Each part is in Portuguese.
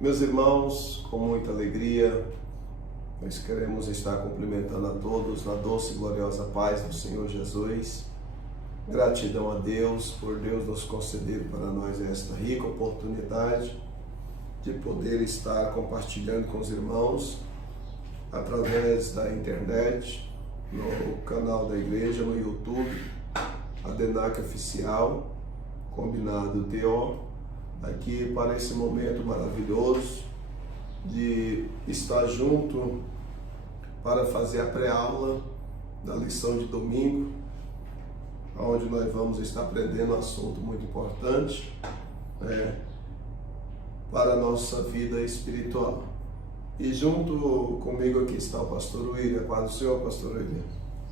Meus irmãos, com muita alegria, nós queremos estar cumprimentando a todos na doce e gloriosa paz do Senhor Jesus. Gratidão a Deus por Deus nos conceder para nós esta rica oportunidade de poder estar compartilhando com os irmãos através da internet, no canal da igreja, no YouTube, Adenac Oficial, Combinado TO, aqui para esse momento maravilhoso de estar junto para fazer a pré-aula da lição de domingo, onde nós vamos estar aprendendo um assunto muito importante para a nossa vida espiritual. E junto comigo aqui está o pastor William. A paz do Senhor, pastor William.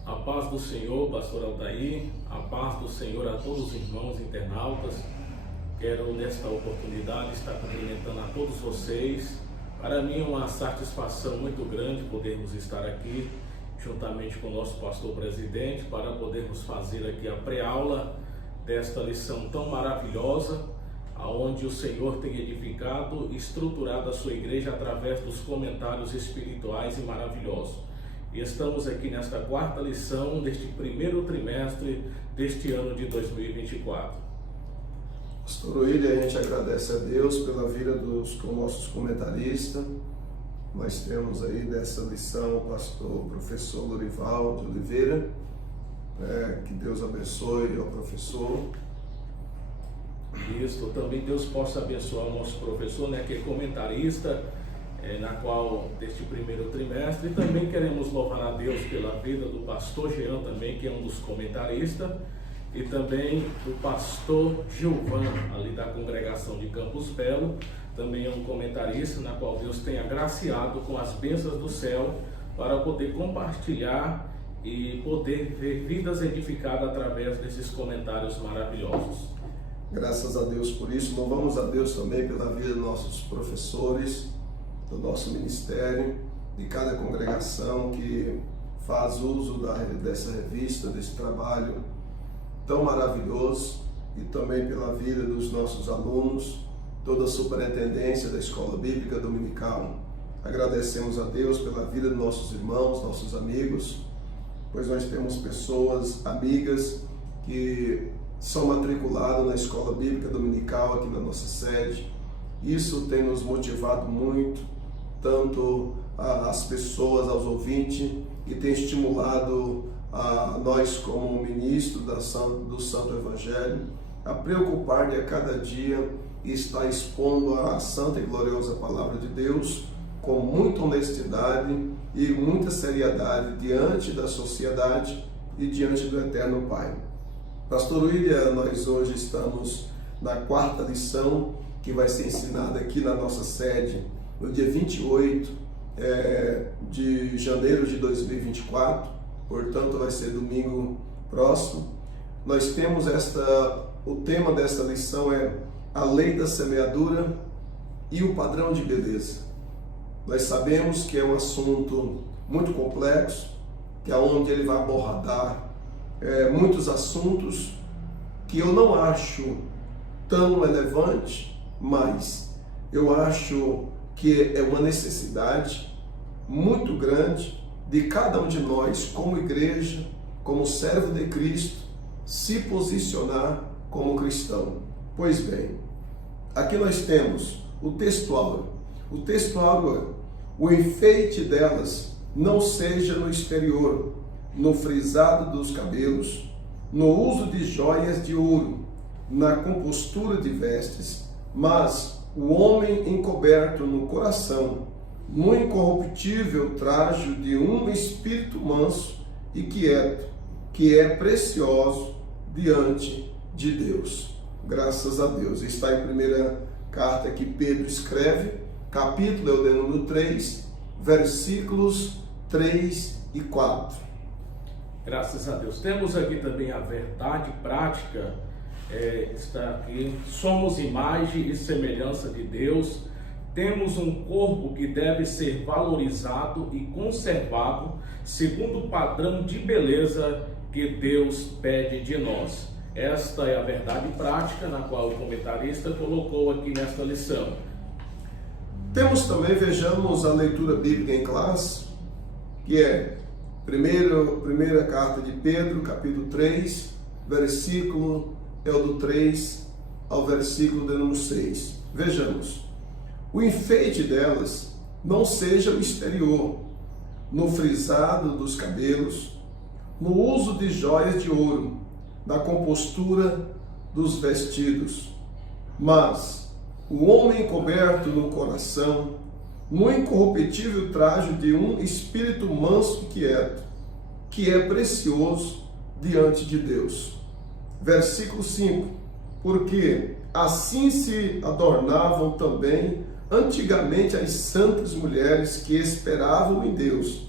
A paz do Senhor, pastor Aldair, a paz do Senhor a todos os irmãos internautas. Quero nesta oportunidade estar cumprimentando a todos vocês. Para mim é uma satisfação muito grande podermos estar aqui juntamente com o nosso pastor presidente para podermos fazer aqui a pré-aula desta lição tão maravilhosa, aonde o Senhor tem edificado e estruturado a sua igreja através dos comentários espirituais e maravilhosos. E estamos aqui nesta quarta lição deste primeiro trimestre deste ano de 2024. Pastor William, a gente agradece a Deus pela vida dos nossos comentaristas. Nós temos aí dessa lição o professor Lorival de Oliveira. Que Deus abençoe ao professor. Isso, também Deus possa abençoar o nosso professor, que é comentarista, na qual deste primeiro trimestre. E também queremos louvar a Deus pela vida do pastor Jean também, que é um dos comentaristas, e também do pastor Gilvan, ali da congregação de Campos Belo, também é um comentarista, na qual Deus tem agraciado com as bênçãos do céu para poder compartilhar e poder ver vidas edificadas através desses comentários maravilhosos. Graças a Deus por isso. Louvamos a Deus também pela vida dos nossos professores, do nosso ministério, de cada congregação que faz uso dessa revista, desse trabalho tão maravilhoso, e também pela vida dos nossos alunos, toda a superintendência da Escola Bíblica Dominical. Agradecemos a Deus pela vida dos nossos irmãos, nossos amigos, pois nós temos pessoas, amigas, que são matriculadas na Escola Bíblica Dominical aqui na nossa sede. Isso tem nos motivado muito, tanto as pessoas, aos ouvintes, e tem estimulado a nós como ministro do Santo Evangelho a preocupar de a cada dia estar expondo a santa e gloriosa palavra de Deus com muita honestidade e muita seriedade diante da sociedade e diante do Eterno Pai. Pastor William, nós hoje estamos na quarta lição que vai ser ensinada aqui na nossa sede no dia 28 de janeiro de 2024, portanto vai ser domingo próximo. Nós temos o tema desta lição é a lei da semeadura e o padrão de beleza. Nós sabemos que é um assunto muito complexo, que é onde ele vai abordar muitos assuntos que eu não acho tão relevante, mas eu acho que é uma necessidade muito grande de cada um de nós, como igreja, como servo de Cristo, se posicionar como cristão. Pois bem, aqui nós temos o textual. O textual, o enfeite delas não seja no exterior, no frisado dos cabelos, no uso de joias de ouro, na compostura de vestes, mas o homem encoberto no coração, no incorruptível trajo de um espírito manso e quieto, que é precioso diante de Deus. Graças a Deus. Está em primeira carta que Pedro escreve, capítulo é o de número 3, versículos 3 e 4. Graças a Deus. Temos aqui também a verdade prática, está aqui: somos imagem e semelhança de Deus, temos um corpo que deve ser valorizado e conservado segundo o padrão de beleza que Deus pede de nós. Esta é a verdade prática na qual o comentarista colocou aqui nesta lição. Temos também, vejamos a leitura bíblica em classe, que é primeira carta de Pedro, capítulo 3, versículo é o do 3 ao versículo de número 6. Vejamos: o enfeite delas não seja o exterior, no frisado dos cabelos, no uso de joias de ouro, na compostura dos vestidos, mas o homem coberto no coração, no incorruptível traje de um espírito manso e quieto, que é precioso diante de Deus. Versículo 5: porque assim se adornavam também antigamente as santas mulheres que esperavam em Deus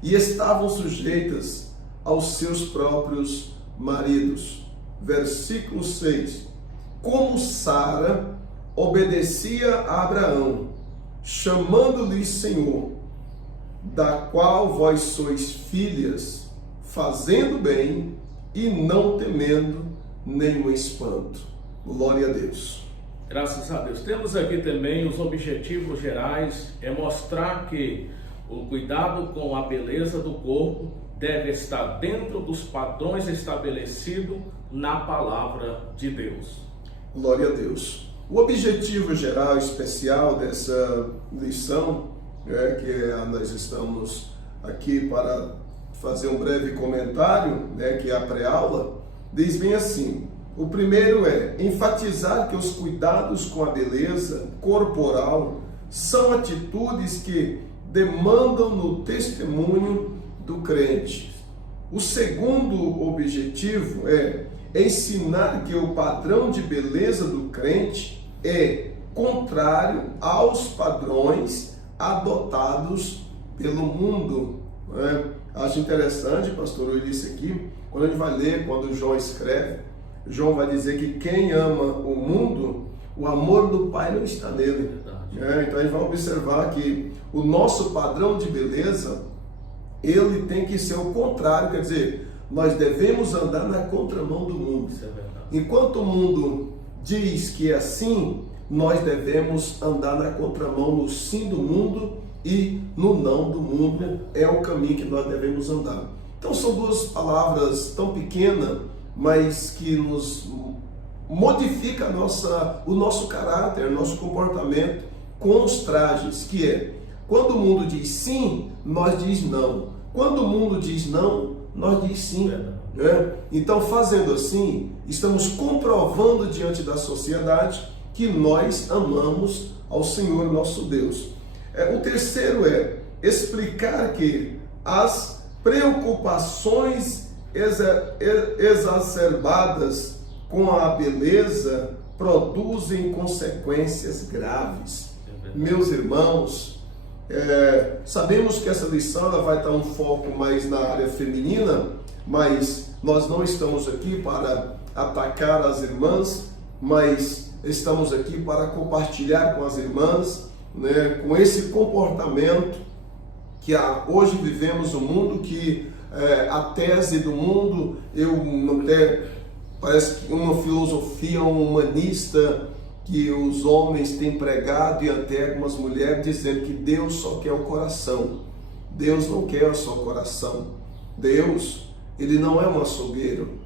e estavam sujeitas aos seus próprios maridos. Versículo 6: como Sara obedecia a Abraão, chamando-lhe Senhor, da qual vós sois filhas, fazendo bem e não temendo nenhum espanto. Glória a Deus. Graças a Deus. Temos aqui também os objetivos gerais, é mostrar que o cuidado com a beleza do corpo deve estar dentro dos padrões estabelecidos na palavra de Deus. Glória a Deus. O objetivo geral especial dessa lição, que nós estamos aqui para fazer um breve comentário, que é a pré-aula, diz bem assim: o primeiro é enfatizar que os cuidados com a beleza corporal são atitudes que demandam no testemunho do crente. O segundo objetivo é ensinar que o padrão de beleza do crente é contrário aos padrões adotados pelo mundo. Acho interessante, pastor, eu disse aqui, quando a gente vai ler, quando João escreve, João vai dizer que quem ama o mundo, o amor do Pai não está nele. Então a gente vai observar que o nosso padrão de beleza, ele tem que ser o contrário, quer dizer, nós devemos andar na contramão do mundo. Isso é verdade. Enquanto o mundo diz que é assim, nós devemos andar na contramão, no sim do mundo e no não do mundo. É o caminho que nós devemos andar. Então são duas palavras tão pequenas, mas que nos modifica o nosso caráter, o nosso comportamento com os trajes, que é, quando o mundo diz sim, nós diz não. Quando o mundo diz não, nós diz sim. Então, fazendo assim, estamos comprovando diante da sociedade que nós amamos ao Senhor nosso Deus. O terceiro é explicar que as preocupações exacerbadas com a beleza produzem consequências graves. Meus irmãos, sabemos que essa lição ela vai dar um foco mais na área feminina, mas nós não estamos aqui para atacar as irmãs, mas estamos aqui para compartilhar com as irmãs, com esse comportamento que hoje vivemos um mundo que a tese do mundo, parece uma filosofia humanista que os homens têm pregado e até algumas mulheres dizendo que Deus só quer o coração. Deus não quer só o coração. Deus, ele não é um açougueiro.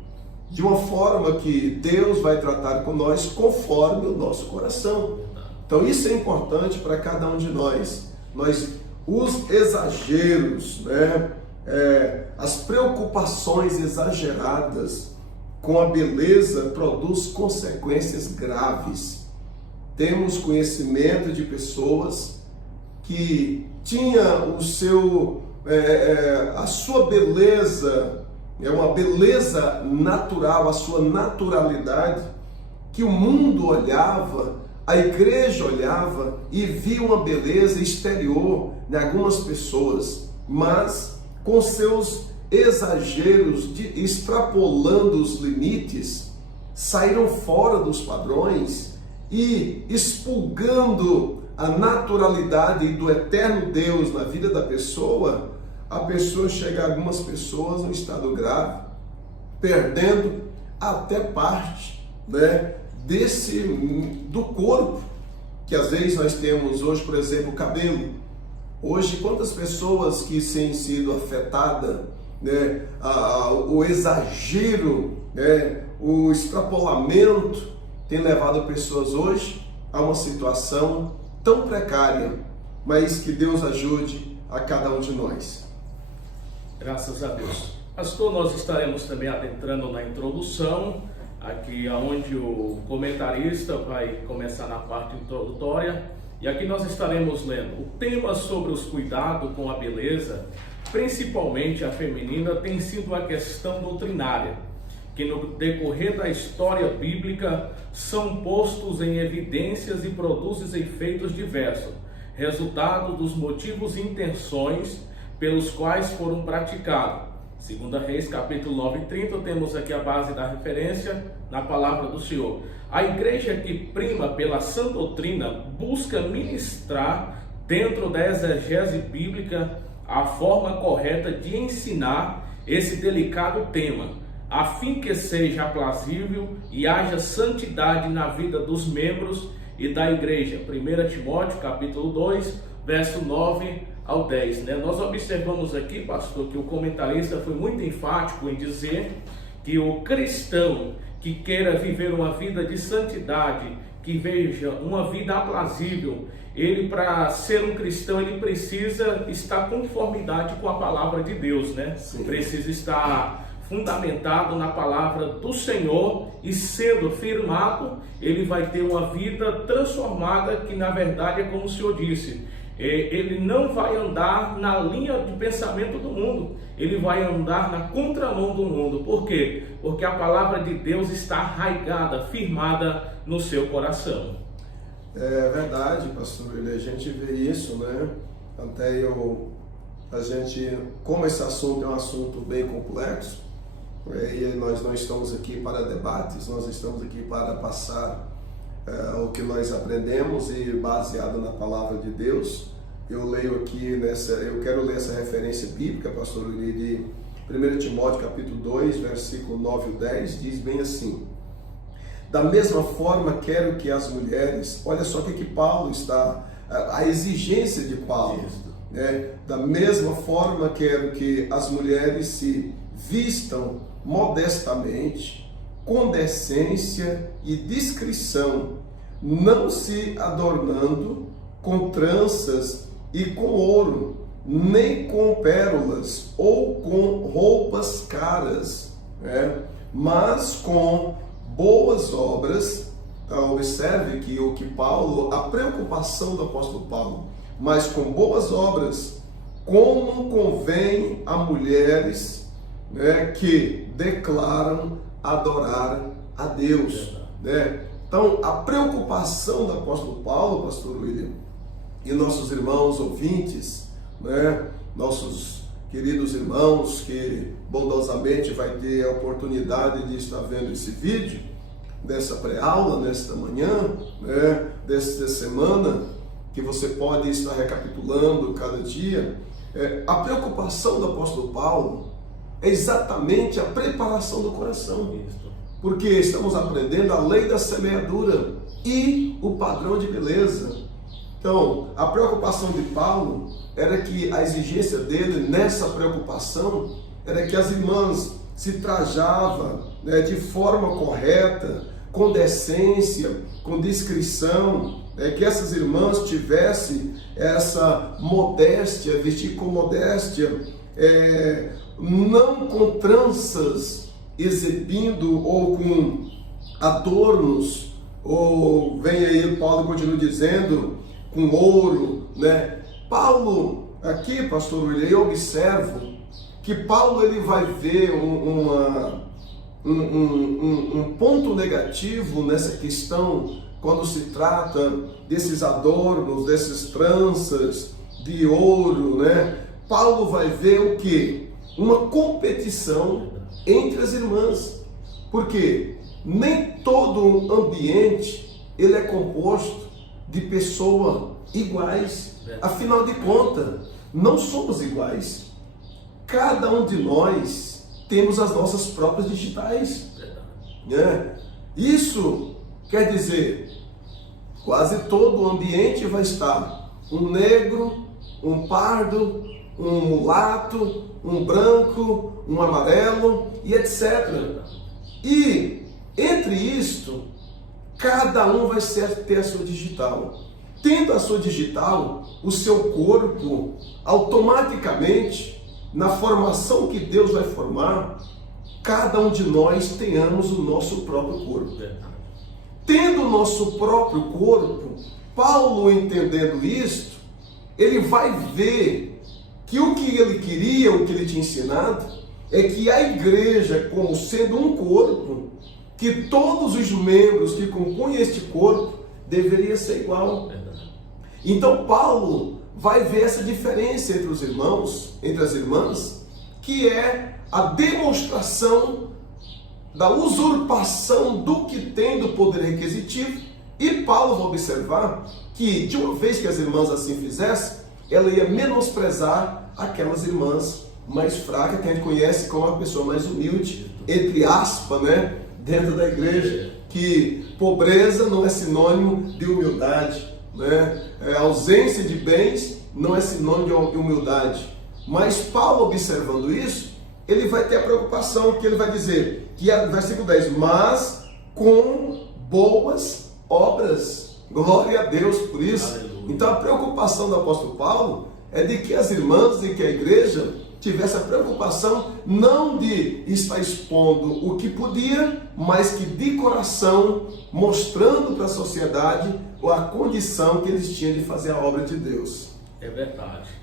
De uma forma que Deus vai tratar com nós conforme o nosso coração. Então isso é importante para cada um de nós. Os exageros, as preocupações exageradas com a beleza produz consequências graves. Temos conhecimento de pessoas que tinham a sua beleza, uma beleza natural, a sua naturalidade, que o mundo olhava, a igreja olhava e via uma beleza exterior em algumas pessoas, mas com seus exageros, extrapolando os limites, saíram fora dos padrões e expurgando a naturalidade do eterno Deus na vida da pessoa, a pessoa chega, algumas pessoas, em estado grave, perdendo até parte do corpo que às vezes nós temos hoje, por exemplo, o cabelo. Hoje, quantas pessoas que têm sido afetadas, né, o exagero, né, o extrapolamento tem levado pessoas hoje a uma situação tão precária, mas que Deus ajude a cada um de nós. Graças a Deus. Pastor, nós estaremos também adentrando na introdução, aqui onde o comentarista vai começar na parte introdutória, e aqui nós estaremos lendo o tema sobre os cuidados com a beleza, principalmente a feminina, tem sido a questão doutrinária, que no decorrer da história bíblica são postos em evidências e produzem efeitos diversos, resultado dos motivos e intenções pelos quais foram praticados. 2 Reis, capítulo 9 e 30, temos aqui a base da referência na palavra do Senhor. A igreja que prima pela sã doutrina busca ministrar dentro da exegese bíblica a forma correta de ensinar esse delicado tema, a fim que seja aprazível e haja santidade na vida dos membros e da igreja. 1 Timóteo, capítulo 2, verso 9 ao 10. Nós observamos aqui, pastor, que o comentarista foi muito enfático em dizer que o cristão que queira viver uma vida de santidade, que veja uma vida aprazível, ele, para ser um cristão, ele precisa estar em conformidade com a palavra de Deus, né? Sim. Precisa estar fundamentado na palavra do Senhor, e sendo firmado, ele vai ter uma vida transformada, que na verdade é como o Senhor disse, ele não vai andar na linha de pensamento do mundo, ele vai andar na contramão do mundo. Por quê? Porque a palavra de Deus está arraigada, firmada no seu coração. É verdade, pastor, a gente vê isso, né? A gente, como esse assunto é um assunto bem complexo, e nós não estamos aqui para debates, nós estamos aqui para passar o que nós aprendemos, e baseado na palavra de Deus. Eu leio aqui eu quero ler essa referência bíblica, pastor, de 1 Timóteo capítulo 2, versículo 9 e 10, diz bem assim: da mesma forma quero que as mulheres, olha só o que Paulo está, a exigência de Paulo, né? Da mesma forma quero que as mulheres se vistam modestamente, com decência e discrição, não se adornando com tranças e com ouro, nem com pérolas ou com roupas caras, né? Mas com boas obras. Observe que a preocupação do apóstolo Paulo, mas com boas obras, como convém a mulheres, né, que declaram adorar a Deus, né? Então, a preocupação do apóstolo Paulo, pastor William, e nossos irmãos ouvintes, né, nossos queridos irmãos que bondosamente vai ter a oportunidade de estar vendo esse vídeo, dessa pré-aula, nesta manhã, né, desta semana, que você pode estar recapitulando cada dia, a preocupação do apóstolo Paulo é exatamente a preparação do coração. Porque estamos aprendendo a lei da semeadura e o padrão de beleza. Então, a preocupação de Paulo era que a exigência dele nessa preocupação era que as irmãs se trajavam, né, de forma correta, com decência, com discrição, né, que essas irmãs tivessem essa modéstia, vestir com modéstia, não com tranças exibindo ou com adornos, ou vem aí, Paulo continua dizendo, com ouro, né? Paulo, aqui, pastor William, eu observo que Paulo ele vai ver um ponto negativo nessa questão quando se trata desses adornos, dessas tranças de ouro, né? Paulo vai ver o quê? Uma competição entre as irmãs, porque nem todo ambiente ele é composto de pessoas iguais. Afinal de contas, não somos iguais. Cada um de nós temos as nossas próprias digitais, né? Isso quer dizer, quase todo o ambiente vai estar um negro, um pardo, um mulato, um branco, um amarelo e etc. E entre isto, cada um vai ter a sua digital. Tendo a sua digital, o seu corpo, automaticamente, na formação que Deus vai formar, cada um de nós tenhamos o nosso próprio corpo. Tendo o nosso próprio corpo, Paulo, entendendo isto, ele vai ver que o que ele queria, o que ele tinha ensinado, é que a igreja, como sendo um corpo, que todos os membros que compõem este corpo deveria ser igual. Então Paulo vai ver essa diferença entre os irmãos, entre as irmãs, que é a demonstração da usurpação do que tem do poder requisitivo. E Paulo vai observar que, de uma vez que as irmãs assim fizessem, ela ia menosprezar aquelas irmãs mais fracas, que a gente conhece como a pessoa mais humilde, entre aspas, né, dentro da igreja, que pobreza não é sinônimo de humildade, né? A ausência de bens não é sinônimo de humildade. Mas Paulo, observando isso, ele vai ter a preocupação que ele vai dizer, que é versículo 10, mas com boas obras. Glória a Deus por isso. Aleluia. Então a preocupação do apóstolo Paulo é de que as irmãs e que a igreja tivesse a preocupação não de estar expondo o que podia, mas que de coração mostrando para a sociedade a condição que eles tinham de fazer a obra de Deus. É verdade.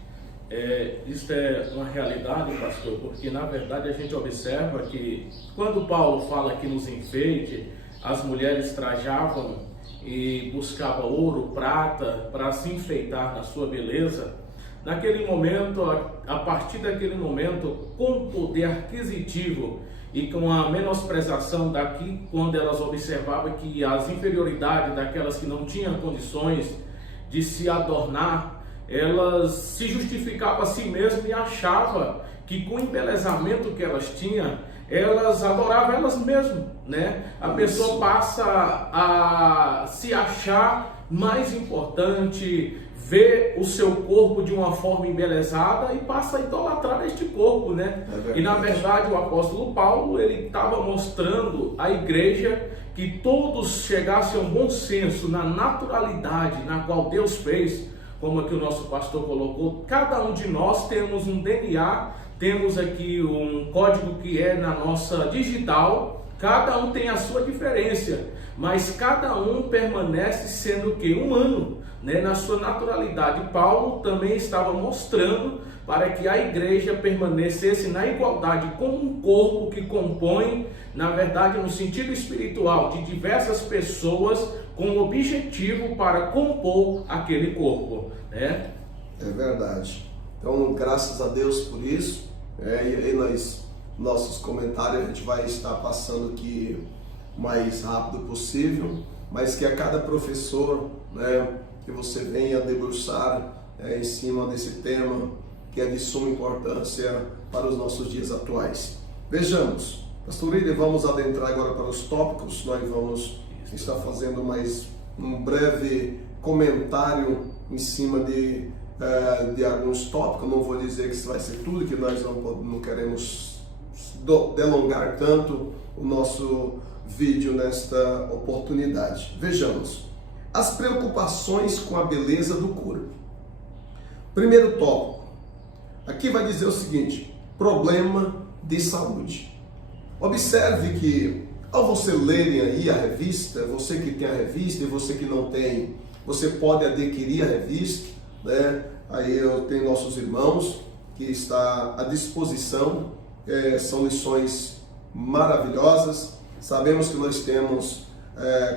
Isso é uma realidade, pastor, porque na verdade a gente observa que quando Paulo fala que nos enfeite, as mulheres trajavam e buscavam ouro, prata para se enfeitar na sua beleza. Naquele momento, a partir daquele momento, com o poder aquisitivo e com a menosprezação daqui, quando elas observavam que as inferioridades daquelas que não tinham condições de se adornar, elas se justificavam a si mesmas e achavam que com o embelezamento que elas tinham, elas adoravam elas mesmas, né? A pessoa passa a se achar mais importante, vê o seu corpo de uma forma embelezada e passa a idolatrar este corpo, né? E na verdade o apóstolo Paulo, ele estava mostrando à igreja que todos chegassem a um bom senso na naturalidade na qual Deus fez, como aqui o nosso pastor colocou. Cada um de nós temos um DNA, temos aqui um código que é na nossa digital, cada um tem a sua diferença, mas cada um permanece sendo o que? Humano, né? Na sua naturalidade. Paulo também estava mostrando para que a igreja permanecesse na igualdade com um corpo que compõe, na verdade, no sentido espiritual, de diversas pessoas com o objetivo para compor aquele corpo, né? É verdade. Então, graças a Deus por isso. E aí nossos comentários a gente vai estar passando aqui o mais rápido possível, mas que a cada professor, né, que você venha debruçar em cima desse tema que é de suma importância para os nossos dias atuais. Vejamos, pastor William, vamos adentrar agora para os tópicos. Nós vamos estar fazendo mais um breve comentário em cima de alguns tópicos. Não vou dizer que isso vai ser tudo, que nós não queremos delongar tanto o nosso vídeo nesta oportunidade. Vejamos, as preocupações com a beleza do corpo. Primeiro tópico, aqui vai dizer o seguinte: problema de saúde. Observe que ao você lerem aí a revista, você que tem a revista e você que não tem, você pode adquirir a revista, né? Aí eu tenho nossos irmãos que está à disposição, são lições maravilhosas. Sabemos que nós temos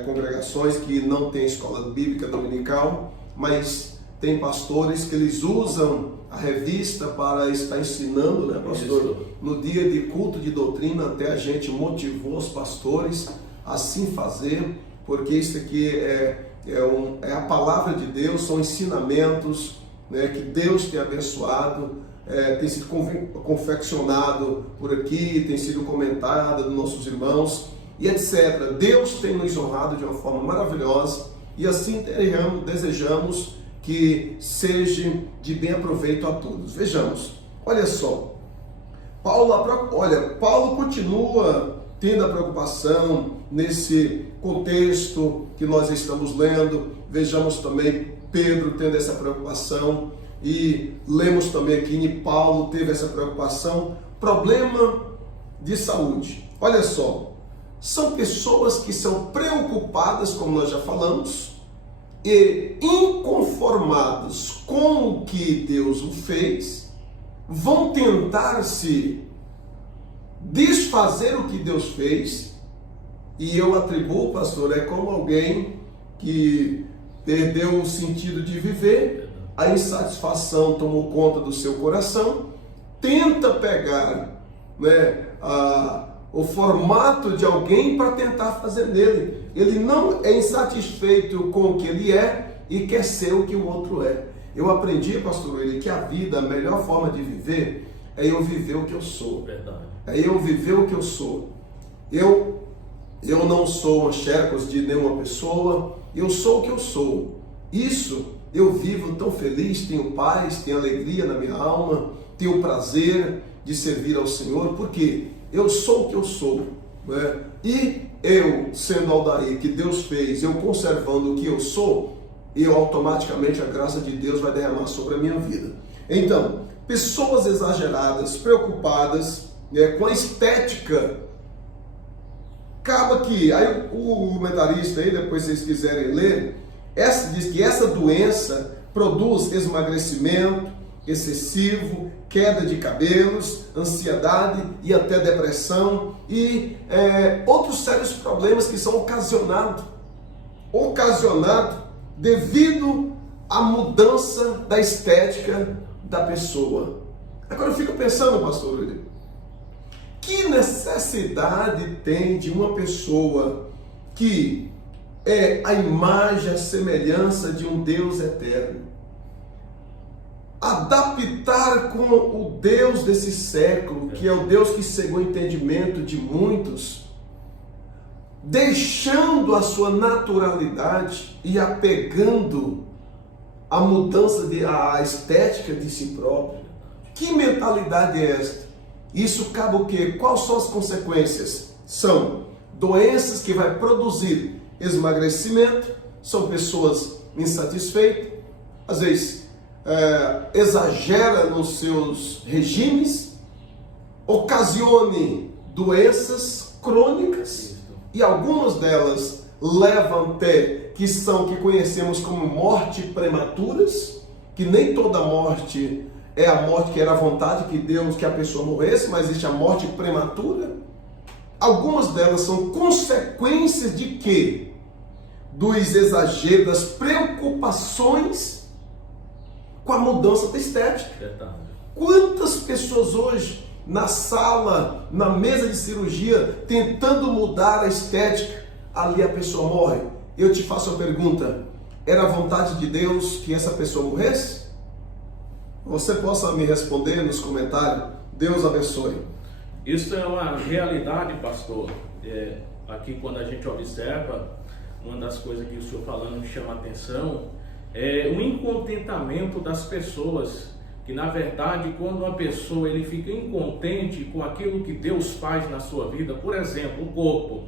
congregações que não têm escola bíblica dominical, mas tem pastores que eles usam a revista para estar ensinando, né, pastor? Isso. No dia de culto de doutrina, até a gente motivou os pastores a assim fazer, porque isso aqui é a palavra de Deus, são ensinamentos, né, que Deus tem abençoado, tem sido confeccionado por aqui, tem sido comentado dos nossos irmãos e etc. Deus tem nos honrado de uma forma maravilhosa e assim desejamos que seja de bem aproveito a todos. Vejamos, olha só, Paulo continua tendo a preocupação nesse contexto que nós estamos lendo. Vejamos também Pedro tendo essa preocupação e lemos também aqui que Paulo teve essa preocupação. Problema de saúde. Olha só, são pessoas que são preocupadas, como nós já falamos, e inconformados com o que Deus o fez, vão tentar se desfazer o que Deus fez, e eu atribuo, pastor, é como alguém que perdeu o sentido de viver, a insatisfação tomou conta do seu coração, tenta pegar, né, o formato de alguém para tentar fazer nele. Ele não é insatisfeito com o que ele é e quer ser o que o outro é. Eu aprendi, pastor, que a vida, a melhor forma de viver é eu viver o que eu sou. Verdade. É eu viver o que eu sou. Eu não sou um xercos de nenhuma pessoa, eu sou o que eu sou. Isso eu vivo tão feliz, tenho paz, tenho alegria na minha alma, tenho prazer de servir ao Senhor, porque eu sou o que eu sou, né? E eu, sendo Aldair, que Deus fez, eu conservando o que eu sou, eu automaticamente a graça de Deus vai derramar sobre a minha vida. Então, pessoas exageradas, preocupadas, né, com a estética, acaba que, aí o comentarista aí, depois vocês quiserem ler, diz que essa doença produz esmagrecimento excessivo, queda de cabelos, ansiedade e até depressão e outros sérios problemas que são ocasionados devido à mudança da estética da pessoa. Agora eu fico pensando, pastor William, que necessidade tem de uma pessoa que é a imagem, a semelhança de um Deus eterno, adaptar com o Deus desse século, que é o Deus que cegou o entendimento de muitos, deixando a sua naturalidade e apegando a mudança, a estética de si próprio? Que mentalidade é esta? Isso acaba o quê? Quais são as consequências? São doenças que vai produzir esmagrecimento, são pessoas insatisfeitas, às vezes exagera nos seus regimes, ocasione doenças crônicas, e algumas delas levam até que conhecemos como morte prematuras, que nem toda morte é a morte que era a vontade que Deus que a pessoa morresse, mas existe a morte prematura. Algumas delas são consequências de quê? Dos exageros, das preocupações com a mudança da estética. Verdade. Quantas pessoas hoje na sala, na mesa de cirurgia, tentando mudar a estética, ali a pessoa morre. Eu te faço a pergunta, era a vontade de Deus que essa pessoa morresse? Você possa me responder nos comentários. Deus abençoe. Isso é uma realidade, pastor. Aqui quando a gente observa, uma das coisas que o senhor falando me chama a atenção é o incontentamento das pessoas, que na verdade quando uma pessoa ele fica incontente com aquilo que Deus faz na sua vida, por exemplo, o corpo,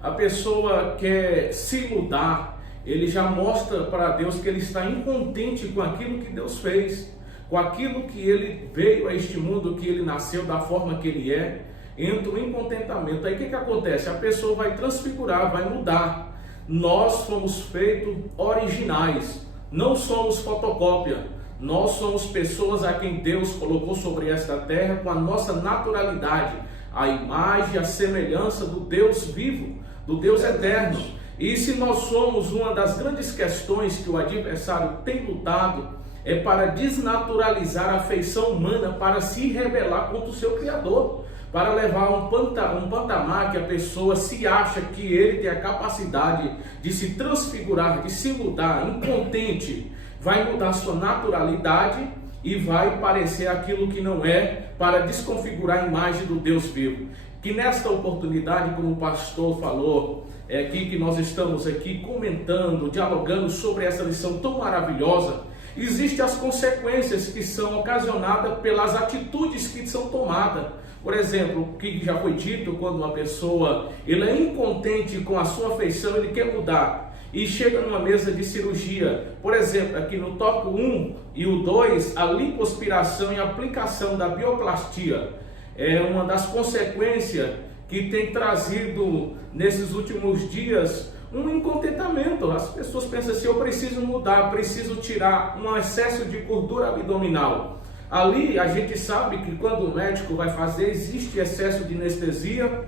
a pessoa quer se mudar, ele já mostra para Deus que ele está incontente com aquilo que Deus fez, com aquilo que ele veio a este mundo, que ele nasceu da forma que ele é, entra um incontentamento. Aí o que acontece? A pessoa vai transfigurar, vai mudar. Nós fomos feitos originais, não somos fotocópia. Nós somos pessoas a quem Deus colocou sobre esta terra com a nossa naturalidade, a imagem, a semelhança do Deus vivo, do Deus eterno. E se nós somos, uma das grandes questões que o adversário tem lutado é para desnaturalizar a feição humana, para se rebelar contra o seu Criador, para levar um patamar que a pessoa se acha que ele tem a capacidade de se transfigurar, de se mudar, incontente, vai mudar sua naturalidade e vai parecer aquilo que não é, para desconfigurar a imagem do Deus vivo. Que nesta oportunidade, como o pastor falou, é aqui que nós estamos aqui comentando, dialogando sobre essa lição tão maravilhosa, existem as consequências que são ocasionadas pelas atitudes que são tomadas. Por exemplo, o que já foi dito, quando uma pessoa ele é incontente com a sua feição, ele quer mudar e chega numa mesa de cirurgia. Por exemplo, aqui no tópico 1 e o 2, a lipoaspiração e a aplicação da bioplastia é uma das consequências que tem trazido nesses últimos dias um incontentamento. As pessoas pensam assim: eu preciso mudar, preciso tirar um excesso de gordura abdominal. Ali a gente sabe que quando o médico vai fazer, existe excesso de anestesia,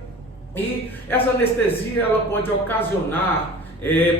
e essa anestesia ela pode ocasionar,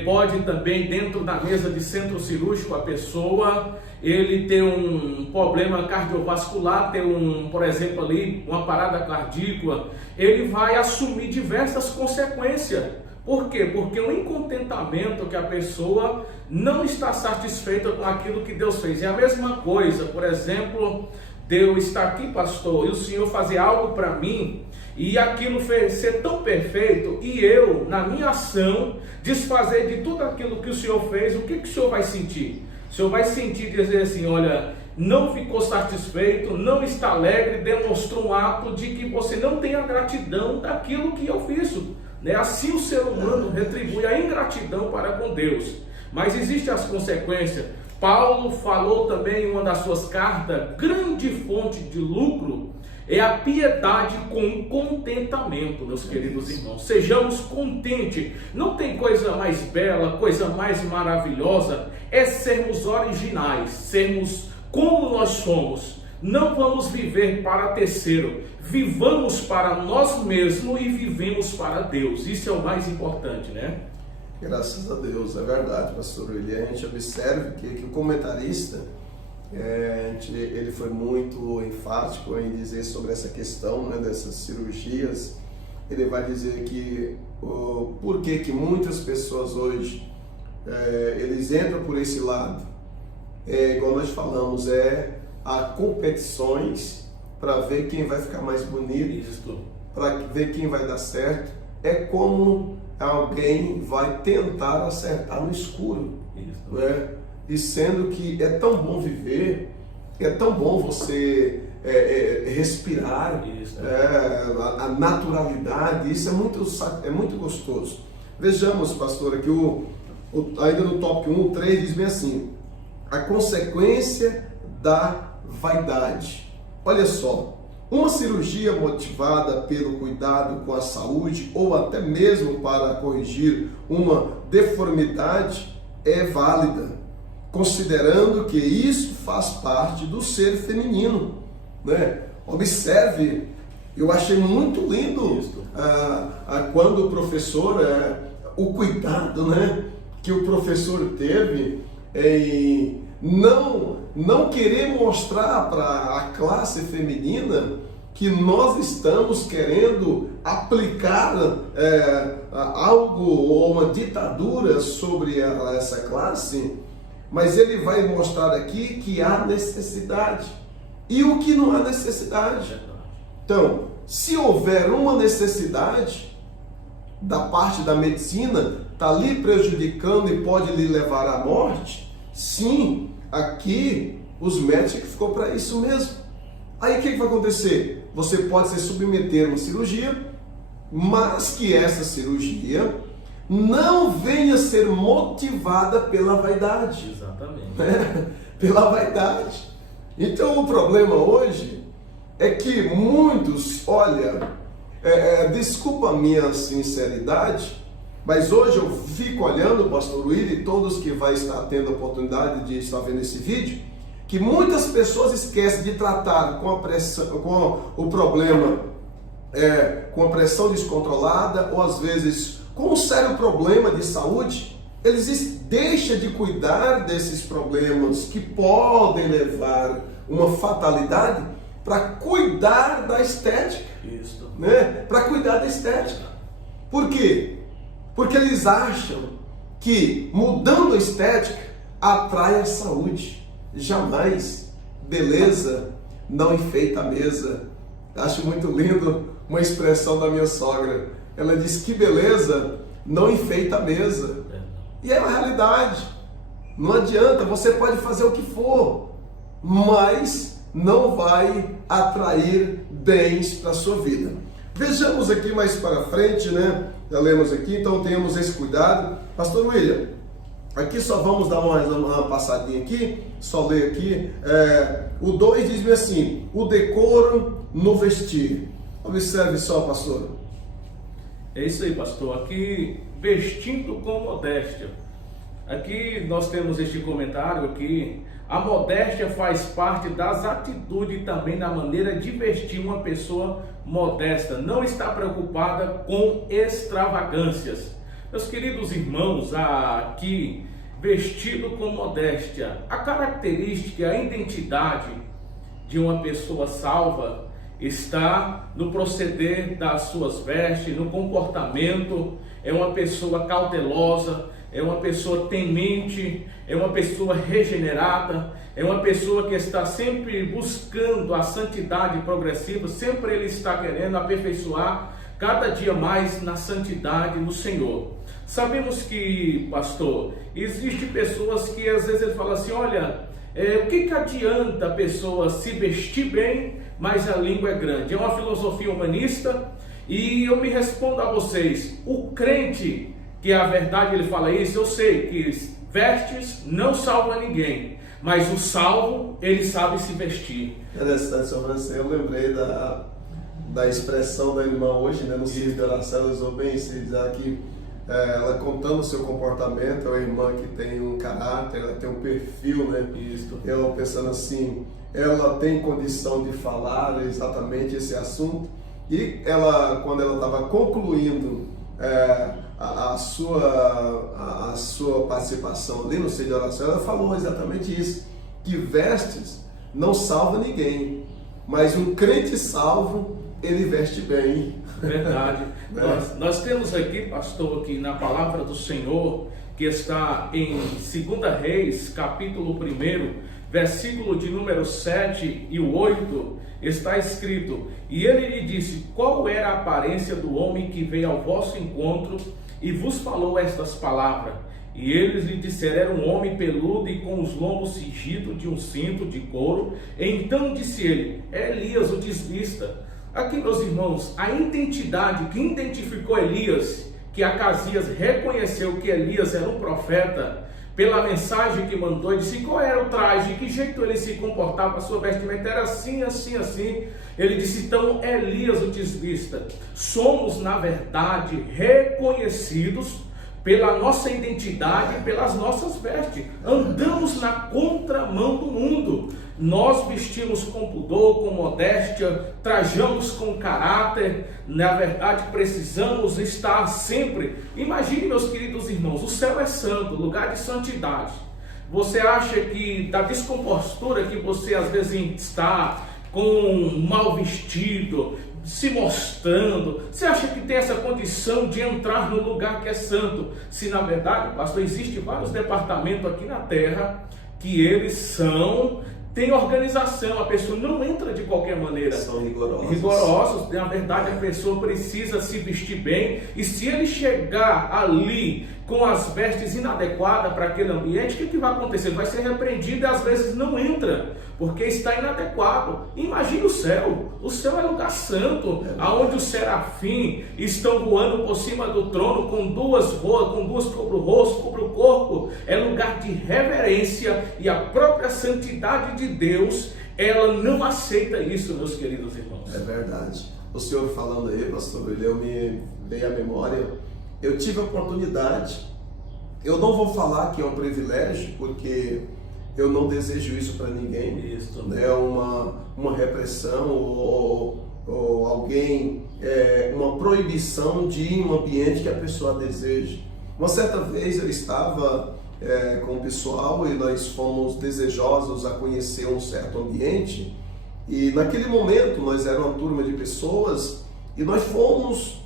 pode também dentro da mesa de centro cirúrgico a pessoa ele ter um problema cardiovascular, ter por exemplo ali uma parada cardíaca, ele vai assumir diversas consequências. Por quê? Porque o incontentamento que a pessoa não está satisfeita com aquilo que Deus fez. É a mesma coisa, por exemplo, Deus está aqui, pastor, e o Senhor fazer algo para mim, e aquilo ser tão perfeito, e eu, na minha ação, desfazer de tudo aquilo que o Senhor fez. O que o Senhor vai sentir? O Senhor vai sentir dizer assim: olha, não ficou satisfeito, não está alegre, demonstrou um ato de que você não tem a gratidão daquilo que eu fiz. Assim o ser humano retribui a ingratidão para com Deus. Mas existem as consequências. Paulo falou também em uma das suas cartas: grande fonte de lucro é a piedade com contentamento, meus queridos irmãos. Sejamos contentes. Não tem coisa mais bela, coisa mais maravilhosa, é sermos originais, sermos como nós somos. Não vamos viver para terceiro, vivamos para nós mesmos e vivemos para Deus. Isso é o mais importante, né? Graças a Deus, é verdade, pastor William. A gente observa que o comentarista, ele foi muito enfático em dizer sobre essa questão, né, dessas cirurgias. Ele vai dizer que por que muitas pessoas hoje eles entram por esse lado. Igual nós falamos, há competições para ver quem vai ficar mais bonito, para ver quem vai dar certo. É como alguém vai tentar acertar no escuro, né? E sendo que é tão bom viver, é tão bom você respirar, a naturalidade, isso é muito gostoso. Vejamos, pastor, aqui ainda no tópico 1, 3, diz bem assim: a consequência da vaidade. Olha só, uma cirurgia motivada pelo cuidado com a saúde ou até mesmo para corrigir uma deformidade é válida, considerando que isso faz parte do ser feminino, né? Observe, eu achei muito lindo quando o professor, o cuidado, né, que o professor teve em não querer mostrar para a classe feminina que nós estamos querendo aplicar algo ou uma ditadura sobre essa classe, mas ele vai mostrar aqui que há necessidade e o que não há necessidade. Então, se houver uma necessidade da parte da medicina, está lhe prejudicando e pode lhe levar à morte, sim, aqui os médicos ficou para isso mesmo. Aí o que vai acontecer? Você pode se submeter a uma cirurgia, mas que essa cirurgia não venha ser motivada pela vaidade. Exatamente. Pela vaidade. Então o problema hoje é que muitos, olha, desculpa a minha sinceridade, mas hoje eu fico olhando, pastor William, e todos que vai estar tendo a oportunidade de estar vendo esse vídeo, que muitas pessoas esquecem de tratar com a pressão, com o problema, com a pressão descontrolada, ou às vezes com um sério problema de saúde. Eles deixam de cuidar desses problemas que podem levar uma fatalidade para cuidar da estética. Isso. Né? Para cuidar da estética. Por quê? Porque eles acham que mudando a estética atrai a saúde. Jamais. Beleza não enfeita a mesa. Acho muito lindo uma expressão da minha sogra. Ela diz que beleza não enfeita a mesa. E é uma realidade. Não adianta, você pode fazer o que for, mas não vai atrair bens para a sua vida. Vejamos aqui mais para frente, né? Já lemos aqui, então tenhamos esse cuidado. Pastor William, aqui só vamos dar uma passadinha aqui, só ler aqui. O 2 diz assim: o decoro no vestir. Observe só, pastor. É isso aí, pastor. Aqui, vestindo com modéstia. Aqui nós temos este comentário aqui. A modéstia faz parte das atitudes e também da maneira de vestir uma pessoa modesta. Não está preocupada com extravagâncias. Meus queridos irmãos, aqui, vestido com modéstia. A característica, a identidade de uma pessoa salva está no proceder das suas vestes, no comportamento. É uma pessoa cautelosa, é uma pessoa temente, é uma pessoa regenerada, é uma pessoa que está sempre buscando a santidade progressiva, sempre ele está querendo aperfeiçoar cada dia mais na santidade no Senhor. Sabemos que, pastor, existem pessoas que às vezes ele fala assim: olha, o que adianta a pessoa se vestir bem, mas a língua é grande? É uma filosofia humanista. E eu me respondo a vocês: o crente, que a verdade ele fala isso, eu sei que vestes não salva ninguém, mas o salvo, ele sabe se vestir. Interessante, senhor Francisco, eu lembrei da expressão da irmã hoje, né, no serviço de oração. Ela usou bem isso, diz aqui, ela contando o seu comportamento. É uma irmã que tem um caráter, ela tem um perfil, né? Isso. Eu pensando assim, ela tem condição de falar exatamente esse assunto. E ela, quando ela estava concluindo a sua participação ali no centro de oração, ela falou exatamente isso, que vestes não salva ninguém, mas um crente salvo, ele veste bem. Verdade. Nós temos aqui, pastor, aqui na palavra do Senhor, que está em 2 Reis, capítulo 1, versículo de número 7 e o 8, está escrito: e ele lhe disse, qual era a aparência do homem que veio ao vosso encontro e vos falou estas palavras? E eles lhe disseram, era um homem peludo e com os lombos cingidos de um cinto de couro. Então disse ele, é Elias o tisbita. Aqui, meus irmãos, a identidade que identificou Elias, que Acasias reconheceu que Elias era um profeta, pela mensagem que mandou, ele disse qual era o traje, que jeito ele se comportava, a sua vestimenta era assim, assim, assim. Ele disse, então, Elias o tisbita. Somos, na verdade, reconhecidos pela nossa identidade, pelas nossas vestes. Andamos na contramão do mundo. Nós vestimos com pudor, com modéstia, trajamos com caráter. Na verdade, precisamos estar sempre. Imagine, meus queridos irmãos, o céu é santo, lugar de santidade. Você acha que da descompostura que você às vezes está, com um mal vestido, se mostrando, você acha que tem essa condição de entrar no lugar que é santo? Se na verdade, pastor, existem vários departamentos aqui na terra que eles tem organização, a pessoa não entra de qualquer maneira. São rigorosos. Rigorosos, na verdade a pessoa precisa se vestir bem, e se ele chegar ali com as vestes inadequadas para aquele ambiente, o que vai acontecer? Ele vai ser repreendido e às vezes não entra, porque está inadequado. Imagine o céu é lugar santo, aonde os serafins estão voando por cima do trono com duas cobre o rosto, cobre o corpo. É lugar de reverência, e a própria santidade de Deus, ela não aceita isso, meus queridos irmãos. É verdade. O senhor falando aí, pastor, eu me veio à memória, eu tive a oportunidade, eu não vou falar que é um privilégio, porque eu não desejo isso para ninguém. Isso. Né? Uma repressão ou alguém, uma proibição de ir em um ambiente que a pessoa deseja. Uma certa vez eu estava com o pessoal e nós fomos desejosos a conhecer um certo ambiente, e naquele momento nós éramos uma turma de pessoas e nós fomos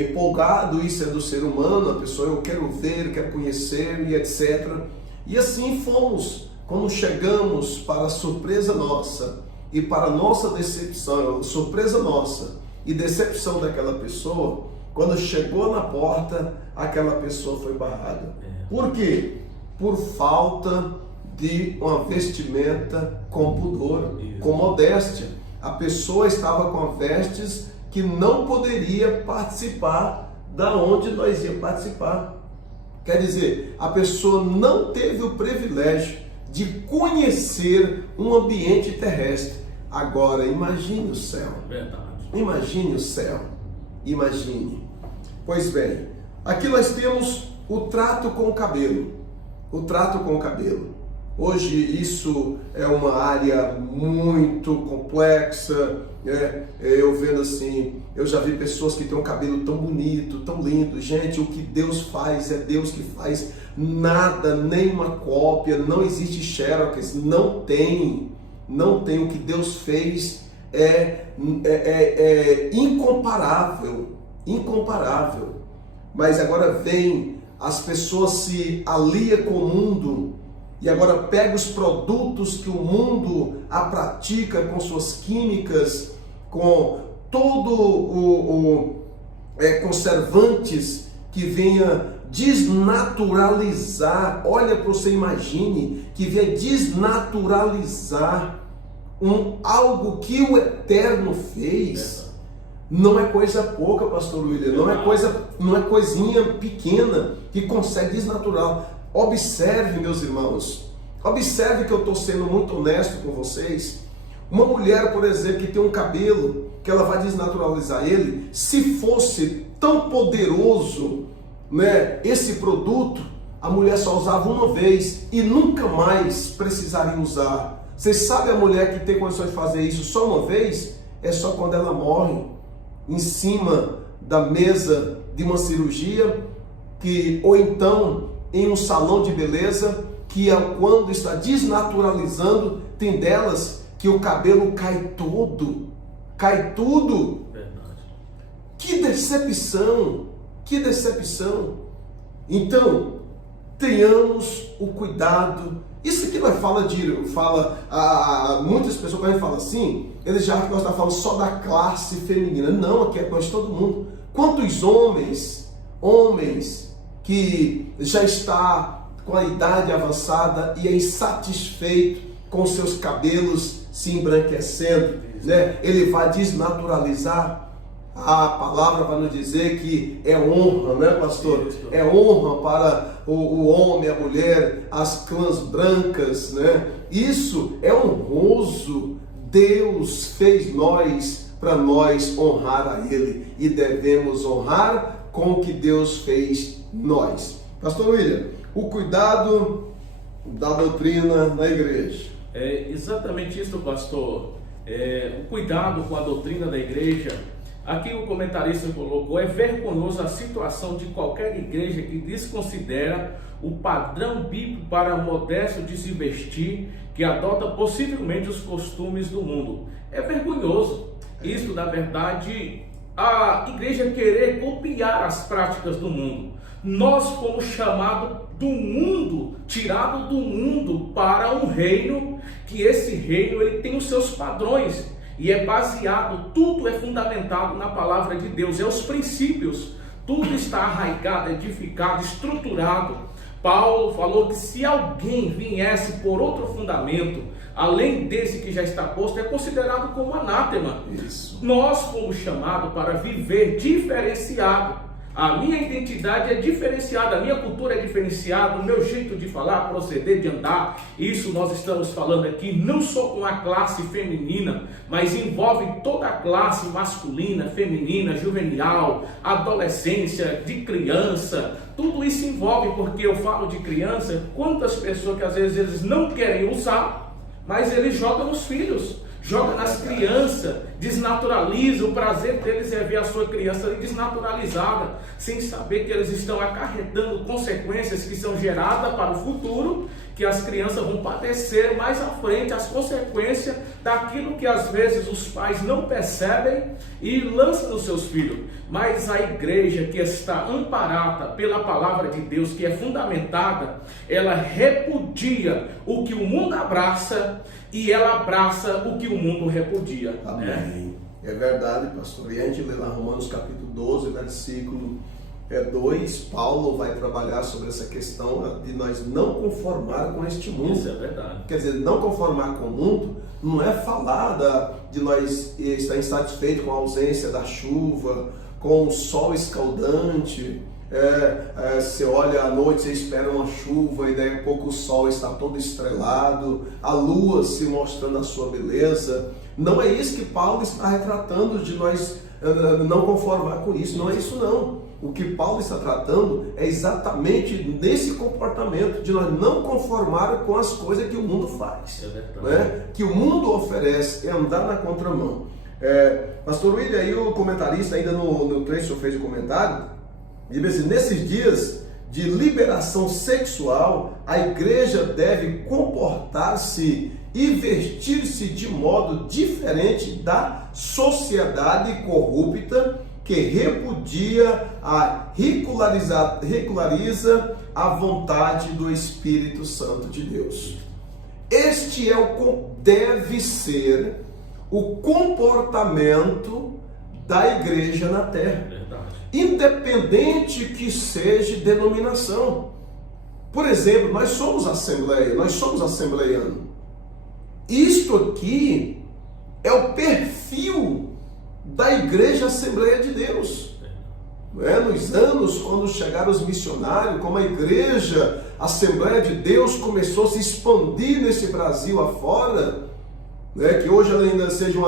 empolgados. Isso é do ser humano, a pessoa, eu quero ver, quero conhecer e etc. E assim fomos. Quando chegamos, para surpresa nossa e para nossa decepção, surpresa nossa e decepção daquela pessoa, Quando chegou na porta, aquela pessoa foi barrada. Por quê? Por falta de uma vestimenta com pudor, com modéstia. A pessoa estava com vestes que não poderia participar da onde nós íamos participar. Quer dizer, a pessoa não teve o privilégio de conhecer um ambiente terrestre. Agora, imagine o céu. Verdade. Imagine o céu. Imagine. Pois bem, aqui nós temos o trato com o cabelo. O trato com o cabelo. Hoje isso é uma área muito complexa, né? Eu vendo assim, eu já vi pessoas que têm um cabelo tão bonito, tão lindo. Gente, o que Deus faz é Deus que faz, nada, nenhuma cópia, não existe xerox, não tem. O que Deus fez é incomparável, Mas agora vem, as pessoas se aliam com o mundo, e agora pega os produtos que o mundo a pratica com suas químicas, com todo conservantes que venha desnaturalizar. Olha para você, imagine que venha desnaturalizar algo que o Eterno fez. Não é coisa pouca, pastor William, não é coisinha pequena que consegue desnaturar. Observe, meus irmãos, observe que eu estou sendo muito honesto com vocês. Uma mulher, por exemplo, que tem um cabelo, que ela vai desnaturalizar ele, se fosse tão poderoso, né, esse produto, a mulher só usava uma vez e nunca mais precisaria usar. Vocês sabem a mulher que tem condições de fazer isso só uma vez? É só quando ela morre, em cima da mesa de uma cirurgia, ou então em um salão de beleza, que quando está desnaturalizando, tem delas que o cabelo cai tudo. Verdade. Que decepção! Então, tenhamos o cuidado. Isso aqui nós muitas pessoas, quando a gente fala assim, eles já acham que nós estamos falando só da classe feminina. Não, aqui é para todo mundo. Quantos homens que já está com a idade avançada e é insatisfeito com seus cabelos se embranquecendo, né? Ele vai desnaturalizar. A palavra vai nos dizer que é honra, né, pastor? Isso. É honra para o homem, a mulher, as clãs brancas, né? Isso é honroso. Deus fez nós para nós honrar a Ele, e devemos honrar com o que Deus fez nós. Pastor William, o cuidado da doutrina na igreja. É exatamente isso, pastor. O cuidado com a doutrina da igreja. Aqui o comentarista colocou: é vergonhoso a situação de qualquer igreja que desconsidera o padrão bíblico para o modesto de se vestir, que adota possivelmente os costumes do mundo. É vergonhoso. Isso, na verdade, a igreja querer copiar as práticas do mundo. Nós fomos chamados do mundo, tirado do mundo para um reino, que esse reino ele tem os seus padrões. E é baseado, tudo é fundamentado na palavra de Deus, é os princípios, tudo está arraigado, edificado, estruturado. Paulo falou que se alguém viesse por outro fundamento, além desse que já está posto, é considerado como anátema. Isso. Nós fomos chamados para viver diferenciado. A minha identidade é diferenciada, a minha cultura é diferenciada, o meu jeito de falar, proceder, de andar. Isso nós estamos falando aqui não só com a classe feminina, mas envolve toda a classe masculina, feminina, juvenil, adolescência, de criança. Tudo isso envolve, porque eu falo de criança, quantas pessoas que às vezes eles não querem usar, mas eles jogam nos filhos. Joga nas crianças, desnaturaliza. O prazer deles é ver a sua criança desnaturalizada, sem saber que eles estão acarretando consequências que são geradas para o futuro, que as crianças vão padecer mais à frente, as consequências daquilo que às vezes os pais não percebem e lançam nos seus filhos. Mas a igreja que está amparada pela palavra de Deus, que é fundamentada, ela repudia o que o mundo abraça, e ela abraça o que o mundo repudia. Amém. É verdade, pastor. E a gente lê lá Romanos capítulo 12, versículo 2, Paulo vai trabalhar sobre essa questão de nós não conformar com este mundo. Isso é verdade. Quer dizer, não conformar com o mundo não é falar de nós estar insatisfeito com a ausência da chuva, com o sol escaldante. Você olha à noite, você espera uma chuva e daí a pouco o sol está todo estrelado, a lua se mostrando a sua beleza. Não é isso que Paulo está retratando, de nós não conformar com isso. Não é isso não. O que Paulo está tratando é exatamente nesse comportamento de nós não conformar com as coisas que o mundo faz, que o mundo oferece, é andar na contramão. Pastor William, aí o comentarista, ainda no trecho que eu fiz o comentário, diz assim: nesses dias de liberação sexual, a igreja deve comportar-se e vestir-se de modo diferente da sociedade corrupta que repudia ridiculariza a vontade do Espírito Santo de Deus. Este deve ser o comportamento da igreja na terra. Verdade. Independente que seja denominação. Por exemplo, nós somos assembleia, nós somos assembleianos. Isto aqui é o perfil da Igreja Assembleia de Deus. Nos anos, quando chegaram os missionários, como a Igreja Assembleia de Deus começou a se expandir nesse Brasil afora, que hoje ela ainda seja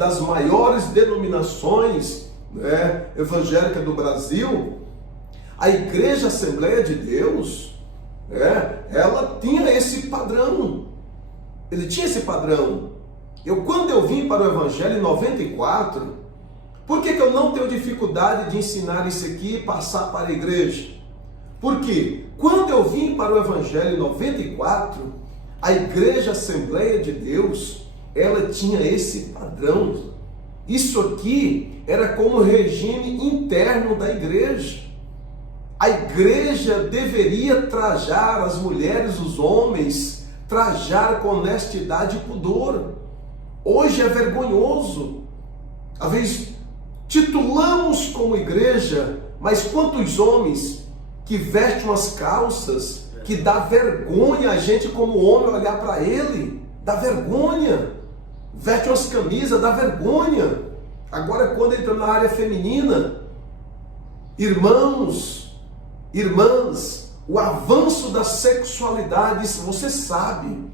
das maiores denominações evangélicas do Brasil, a Igreja Assembleia de Deus, ela tinha esse padrão. Ele tinha esse padrão. Quando eu vim para o Evangelho em 94, por que eu não tenho dificuldade de ensinar isso aqui e passar para a igreja? Porque quando eu vim para o Evangelho em 94, a Igreja Assembleia de Deus, ela tinha esse padrão. Isso aqui era como regime interno da igreja. A igreja deveria trajar as mulheres, os homens, trajar com honestidade e pudor. Hoje é vergonhoso. Às vezes titulamos como igreja, mas quantos homens que vestem umas calças que dá vergonha a gente como homem olhar para ele, dá vergonha. Veste umas camisas, dá vergonha. Agora quando entra na área feminina, irmãos, irmãs, o avanço da sexualidade, você sabe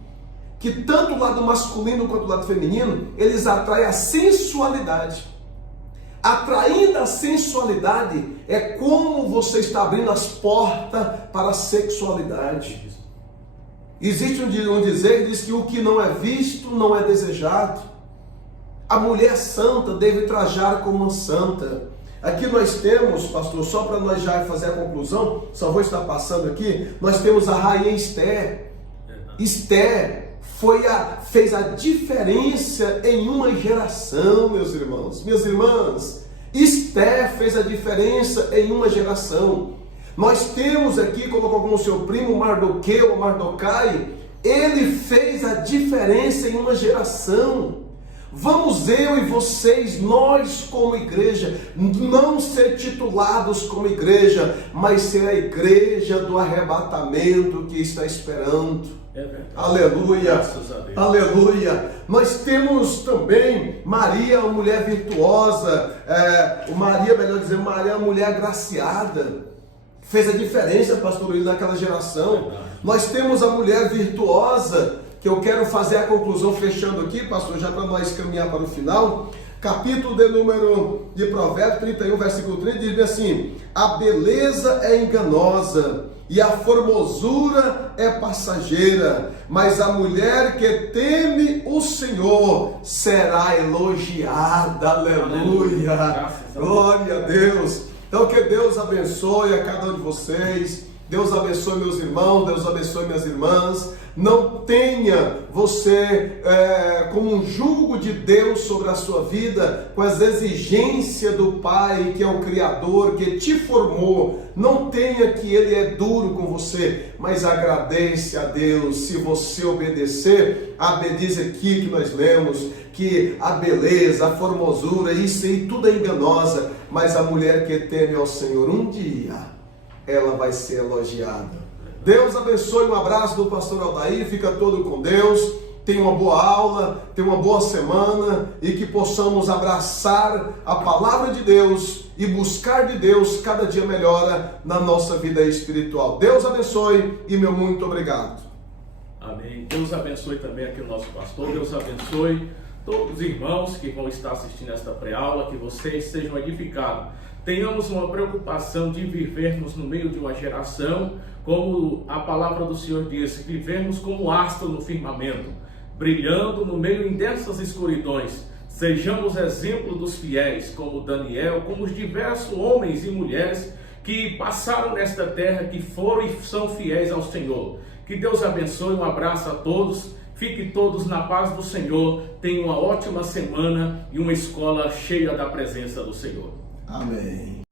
que tanto o lado masculino quanto o lado feminino, eles atraem a sensualidade. Atraindo a sensualidade é como você está abrindo as portas para a sexualidade. Existe um dizer que diz que o que não é visto não é desejado. A mulher santa deve trajar como uma santa. Aqui nós temos, pastor, só para nós já fazer a conclusão, só vou estar passando aqui, nós temos a rainha Esther. Esther fez a diferença em uma geração, meus irmãos, minhas irmãs. Esther fez a diferença em uma geração. Nós temos aqui, colocou como seu primo Mardoqueu, Mardocai, ele fez a diferença em uma geração. Vamos eu e vocês, nós como igreja, não ser titulados como igreja, mas ser a igreja do arrebatamento que está esperando. Aleluia, aleluia. Nós temos também Maria, uma mulher virtuosa, Maria, melhor dizer, Maria, uma mulher agraciada, fez a diferença, pastor Luiz, naquela geração. Nós temos a mulher virtuosa, que eu quero fazer a conclusão fechando aqui, pastor, já para nós caminhar para o final. Capítulo de número de Provérbios 31, versículo 30, diz assim: a beleza é enganosa e a formosura é passageira, mas a mulher que teme o Senhor será elogiada. Aleluia, glória a Deus. Então que Deus abençoe a cada um de vocês. Deus abençoe meus irmãos, Deus abençoe minhas irmãs. Não tenha você como um jugo de Deus sobre a sua vida, com as exigências do Pai, que é o Criador, que te formou. Não tenha que Ele é duro com você, mas agradeça a Deus se você obedecer. Diz aqui que nós lemos que a beleza, a formosura, isso aí tudo é enganosa, mas a mulher que teme ao Senhor, um dia ela vai ser elogiada. Deus abençoe, um abraço do pastor Aldair, fica todo com Deus, tenha uma boa aula, tenha uma boa semana e que possamos abraçar a palavra de Deus e buscar de Deus cada dia melhora na nossa vida espiritual. Deus abençoe e meu muito obrigado. Amém. Deus abençoe também aqui o nosso pastor, Deus abençoe todos os irmãos que vão estar assistindo esta pré-aula, que vocês sejam edificados. Tenhamos uma preocupação de vivermos no meio de uma geração, como a palavra do Senhor diz, vivemos como astro no firmamento, brilhando no meio dessas escuridões. Sejamos exemplo dos fiéis, como Daniel, como os diversos homens e mulheres que passaram nesta terra, que foram e são fiéis ao Senhor. Que Deus abençoe, um abraço a todos, fiquem todos na paz do Senhor, tenham uma ótima semana e uma escola cheia da presença do Senhor. Amém.